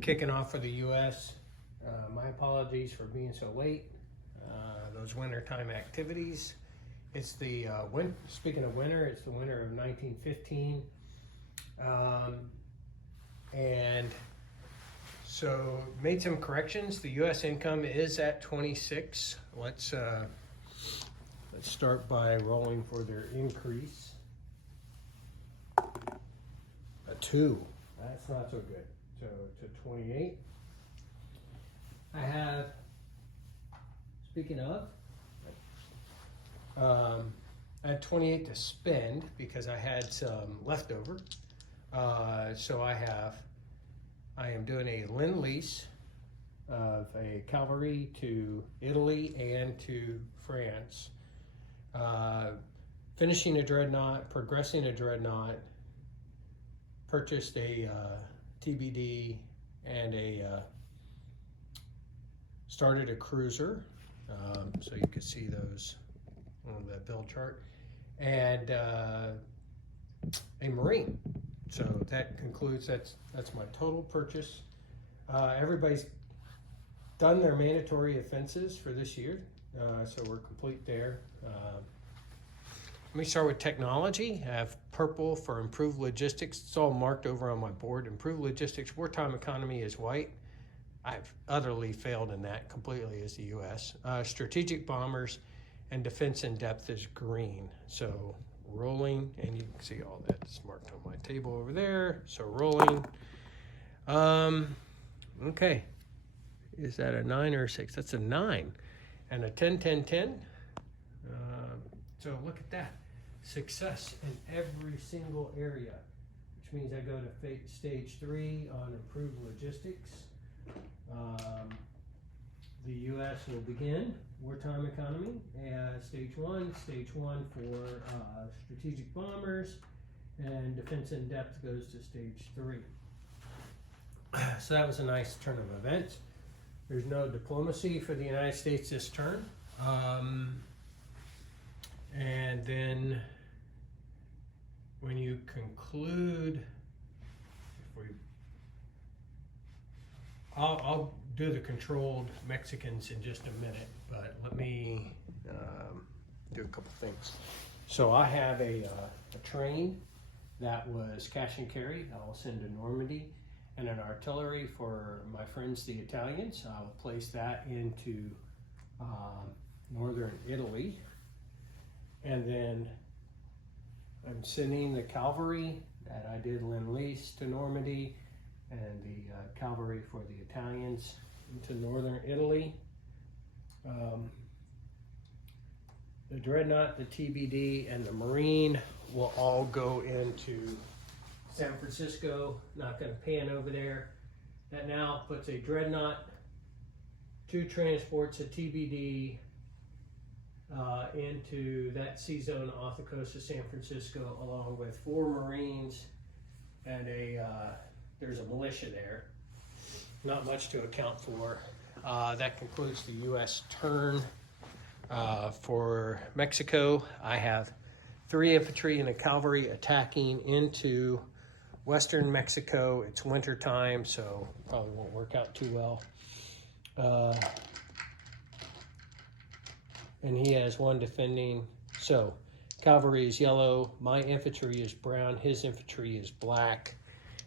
Kicking off for the U.S. My apologies for being so late. Those wintertime activities. It's the speaking of winter, it's the winter of 1915, and so made some corrections. The U.S. income is at 26. Let's start by rolling for their increase. A 2. That's not so good. So to 28. I have, speaking of, I had 28 to spend because I had some leftover. So I am doing a Lend-Lease of a cavalry to Italy and to France. Finishing a dreadnought, progressing a dreadnought, purchased a TBD and started a cruiser, so you can see those on the build chart, and a Marine. So that concludes, that's my total purchase. Everybody's done their mandatory offenses for this year, so we're complete there. Let me start with technology. I have purple for improved logistics. It's all marked over on my board. Improved logistics, wartime economy is white. I've utterly failed in that completely as the U.S. Strategic bombers and defense in depth is green. So rolling, and you can see all that's marked on my table over there. So rolling. Okay. Is that a 9 or a 6? That's a 9. And a 10, 10, 10. So look at that. Success in every single area, which means I go to stage 3 on improved logistics. The U.S. will begin wartime economy. Stage 1 for strategic bombers, and defense in depth goes to stage 3. So that was a nice turn of events. There's no diplomacy for the United States this turn. And then when you conclude, I'll do the controlled Mexicans in just a minute, but let me do a couple things. So I have a train that was cash and carry. I'll send to Normandy, and an artillery for my friends the Italians. I'll place that into northern Italy. And then I'm sending the cavalry that I did Lend-Lease to Normandy, and the cavalry for the Italians into northern Italy. The dreadnought, the TBD, and the Marine will all go into San Francisco. Not going to pan over there. That now puts a dreadnought, 2 transports, a TBD, into that sea zone off the coast of San Francisco, along with 4 Marines and there's a militia there. Not much to account for. That concludes the U.S. turn. For Mexico, I have 3 infantry and a cavalry attacking into western Mexico. It's winter time, so probably won't work out too well. And he has 1 defending. So cavalry is yellow, my infantry is brown, his infantry is black,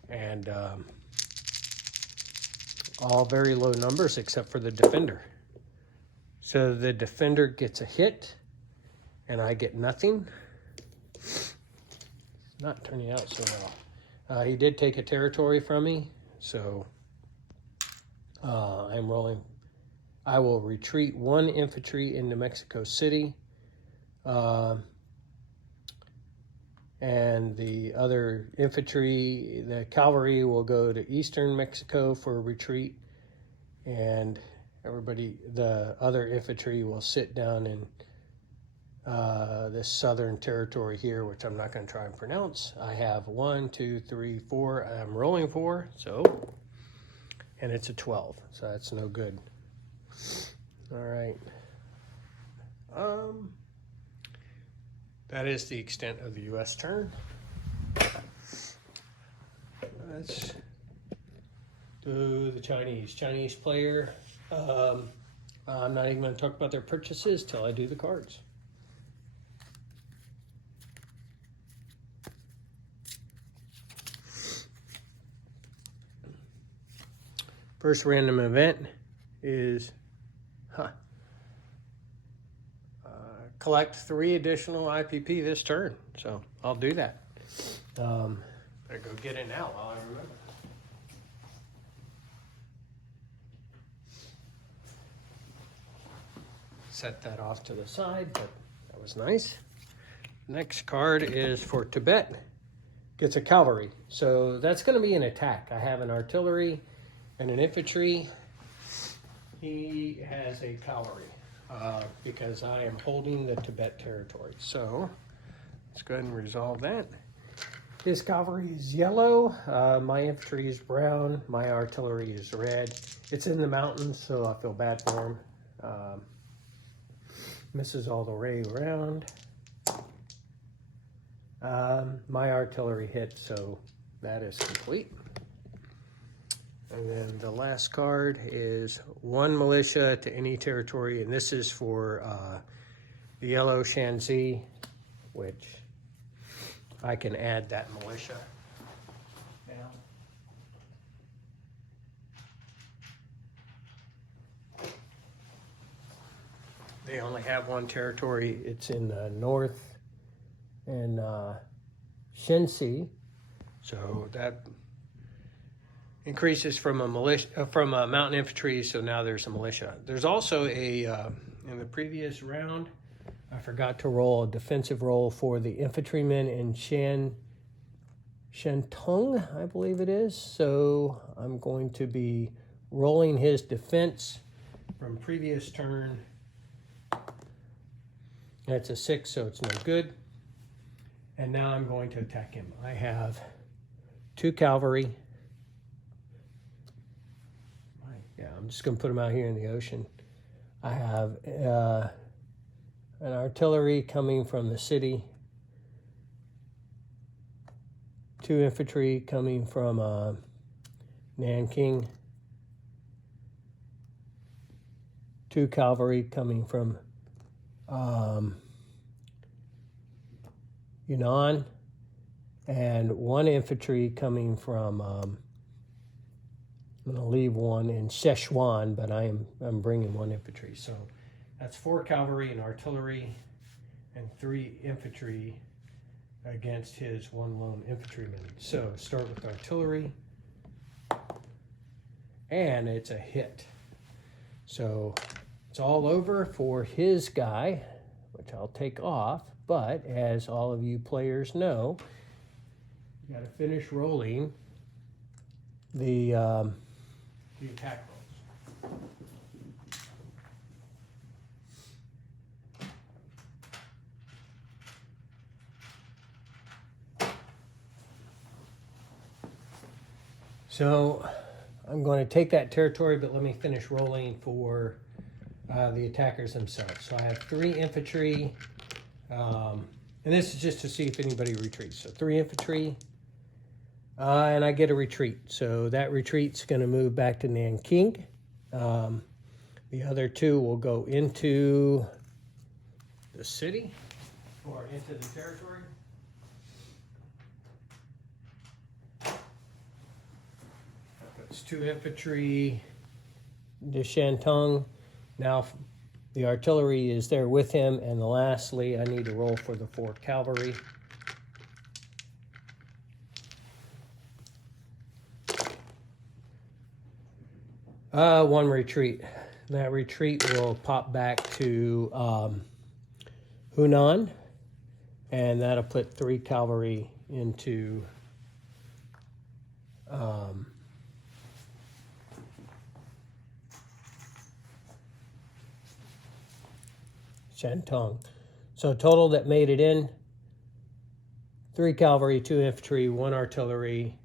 and all very low numbers except for the defender. So the defender gets a hit and I get nothing. It's not turning out so well. He did take a territory from me, so I'm rolling. I will retreat 1 infantry into Mexico City, and the other infantry, the cavalry, will go to eastern Mexico for a retreat, and the other infantry will sit down in this southern territory here, which I'm not going to try and pronounce. I have 1, 2, 3, 4. I'm rolling 4, and it's a 12, so that's no good. All right. That is the extent of the U.S. turn. Let's to the Chinese player. I'm not even going to talk about their purchases till I do the cards. First random event is collect 3 additional IPP this turn. So I'll do that. Better go get it now while I remember. Set that off to the side, but that was nice. Next card is for Tibet. Gets a cavalry. So that's going to be an attack. I have an artillery and an infantry. He has a cavalry because I am holding the Tibet territory. So let's go ahead and resolve that. His cavalry is yellow. My infantry is brown. My artillery is red. It's in the mountains, so I feel bad for him. Misses all the way around. My artillery hit, so that is complete. And then the last card is 1 militia to any territory, and this is for the yellow Shanxi, which I can add that militia now. They only have 1 territory. It's in the north and Shanxi, so that increases from a militia from a mountain infantry. So now there's a militia. There's also a in the previous round, I forgot to roll a defensive roll for the infantryman in Shantung, I believe it is. So I'm going to be rolling his defense from previous turn. That's a 6, so it's no good. And now I'm going to attack him. I have 2 cavalry. Yeah, I'm just going to put them out here in the ocean. I have an artillery coming from the city. 2 infantry coming from Nanking. 2 cavalry coming from Yunnan, and 1 infantry coming from I'm going to leave 1 in Sichuan, but I'm bringing 1 infantry. So that's 4 cavalry and artillery and 3 infantry against his 1 lone infantryman. So start with artillery, and it's a hit. So it's all over for his guy, which I'll take off. But as all of you players know, you got to finish rolling the attack rolls. So I'm going to take that territory, but let me finish rolling for the attackers themselves. So I have 3 infantry, and this is just to see if anybody retreats. So 3 infantry, and I get a retreat. So that retreat's going to move back to Nanking. The other 2 will go into the city or into the territory. That's 2 infantry to Shantung. Now the artillery is there with him, and lastly, I need to roll for the 4 cavalry. One retreat. That retreat will pop back to Hunan, and that'll put 3 cavalry into Shantung. So total that made it in: 3 cavalry, 2 infantry, 1 artillery.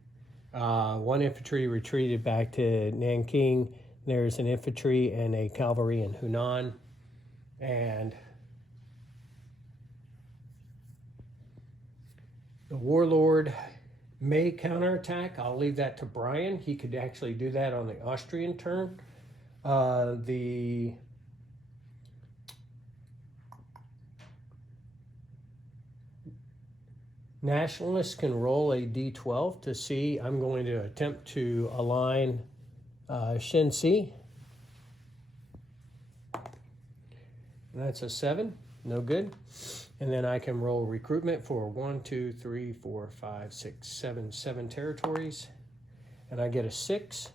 1 infantry retreated back to Nanking. There's an infantry and a cavalry in Hunan. And the warlord may counterattack. I'll leave that to Brian. He could actually do that on the Austrian turn. The nationalists can roll a d12 to see. I'm going to attempt to align Shenxi. That's a 7, no good. And then I can roll recruitment for 1, 2, 3, 4, 5, 6, 7 territories. And I get a 6.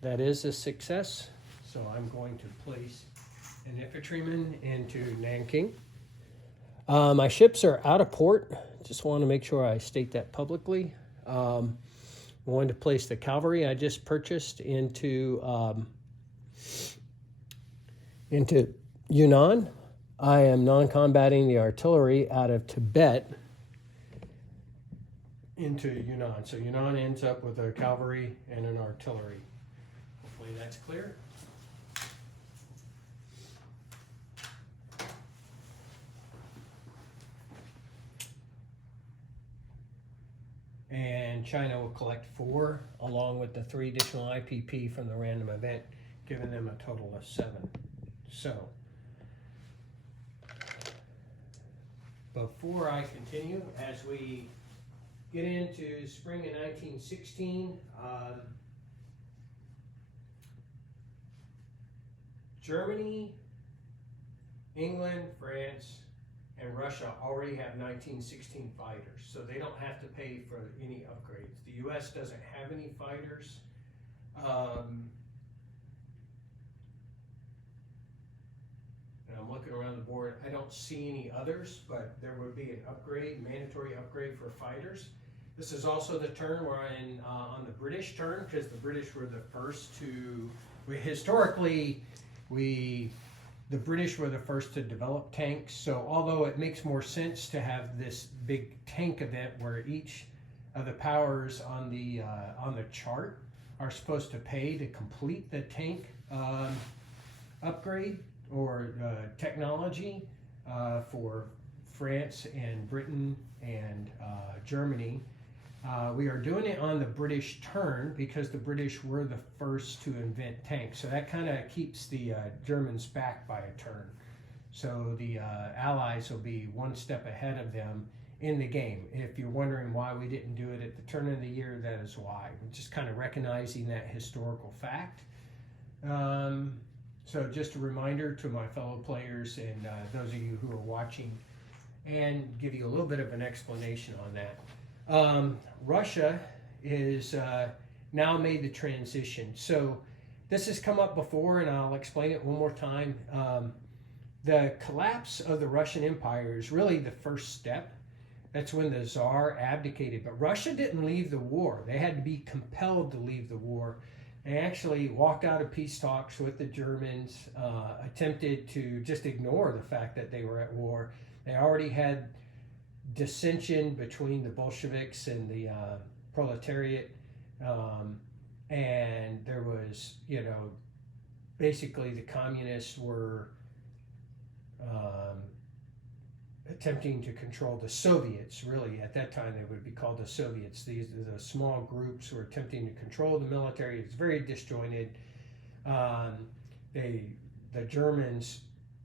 That is a success. So I'm going to place an infantryman into Nanking. My ships are out of port. Just want to make sure I state that publicly. I'm going to place the cavalry I just purchased into Yunnan. I am non-combating the artillery out of Tibet into Yunnan. So Yunnan ends up with a cavalry and an artillery. Hopefully that's clear. And China will collect 4 along with the 3 additional IPP from the random event, giving them a total of 7. So, before I continue, as we get into spring of 1916, Germany, England, France, and Russia already have 1916 fighters, so they don't have to pay for any upgrades. The U.S. doesn't have any fighters. And I'm looking around the board. I don't see any others, but there would be an upgrade, mandatory upgrade for fighters. This is also the turn we're in on the British turn, because the British were the first to. The British were the first to develop tanks. So although it makes more sense to have this big tank event where each of the powers on the chart are supposed to pay to complete the tank upgrade or technology for France and Britain and Germany. We are doing it on the British turn because the British were the first to invent tanks. So that kind of keeps the Germans back by a turn. So the Allies will be one step ahead of them in the game. If you're wondering why we didn't do it at the turn of the year, that is why. We're just kind of recognizing that historical fact. So just a reminder to my fellow players and those of you who are watching, and give you a little bit of an explanation on that. Russia is now made the transition. So this has come up before, and I'll explain it one more time. The collapse of the Russian Empire is really the first step. That's when the Tsar abdicated. But Russia didn't leave the war. They had to be compelled to leave the war. They actually walked out of peace talks with the Germans, attempted to just ignore the fact that they were at war. They already had dissension between the Bolsheviks and the proletariat, and there was, basically the communists were attempting to control the Soviets. Really, at that time they would be called the Soviets. These are the small groups who were attempting to control the military. It's very disjointed. The Germans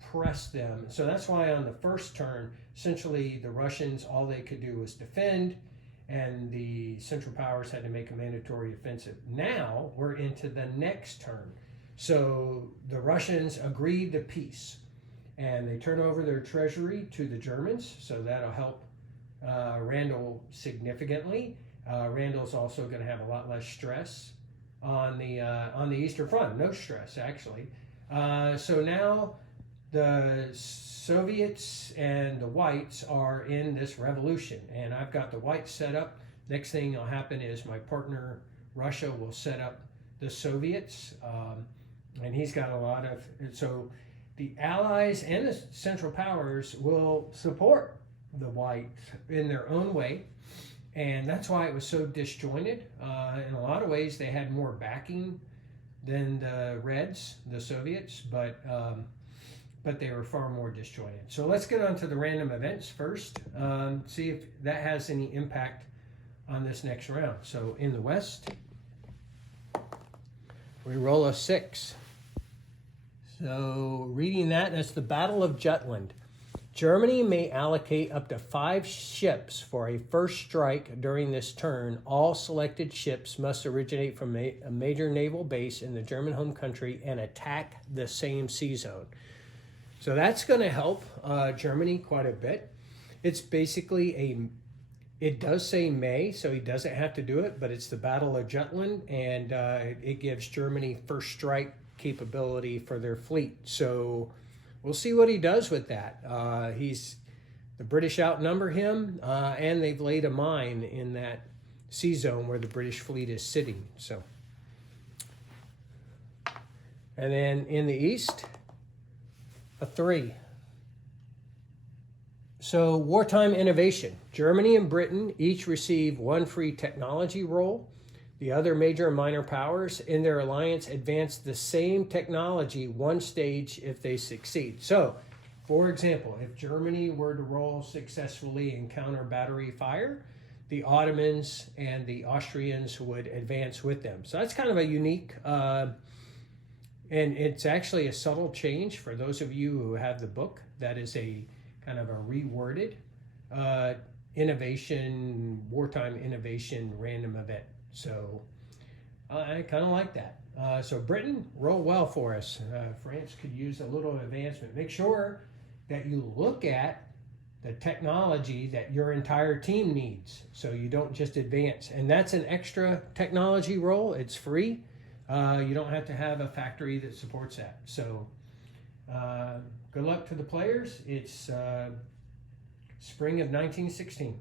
pressed them. So that's why on the first turn, essentially the Russians, all they could do was defend, and the Central Powers had to make a mandatory offensive. Now we're into the next turn. So the Russians agreed to peace, and they turn over their treasury to the Germans, so that'll help Randall significantly. Randall's also going to have a lot less stress on the Eastern Front. No stress, actually. So now the Soviets and the whites are in this revolution, and I've got the whites set up. Next thing that'll happen is my partner Russia will set up the Soviets, and he's got a lot of. So the Allies and the Central Powers will support the whites in their own way, and that's why it was so disjointed. In a lot of ways, they had more backing than the Reds, the Soviets, but they were far more disjointed. So let's get on to the random events first, see if that has any impact on this next round. So in the West, we roll a 6. So reading that, that's the Battle of Jutland. Germany may allocate up to 5 ships for a first strike during this turn. All selected ships must originate from a major naval base in the German home country and attack the same sea zone. So that's going to help Germany quite a bit. It's basically it does say may, so he doesn't have to do it, but it's the Battle of Jutland, and it gives Germany first strike capability for their fleet. So we'll see what he does with that. The British outnumber him, and they've laid a mine in that sea zone where the British fleet is sitting. So, and then in the East, a 3. So wartime innovation. Germany and Britain each receive 1 free technology roll. The other major and minor powers in their alliance advance the same technology 1 stage if they succeed. So, for example, if Germany were to roll successfully in counter battery fire, the Ottomans and the Austrians would advance with them. So that's kind of a unique, and it's actually a subtle change for those of you who have the book. That is a kind of a reworded innovation, wartime innovation random event. So I kind of like that. So Britain, roll well for us. France could use a little advancement. Make sure that you look at the technology that your entire team needs, so you don't just advance. And that's an extra technology roll. It's free. You don't have to have a factory that supports that. So good luck to the players. It's spring of 1916.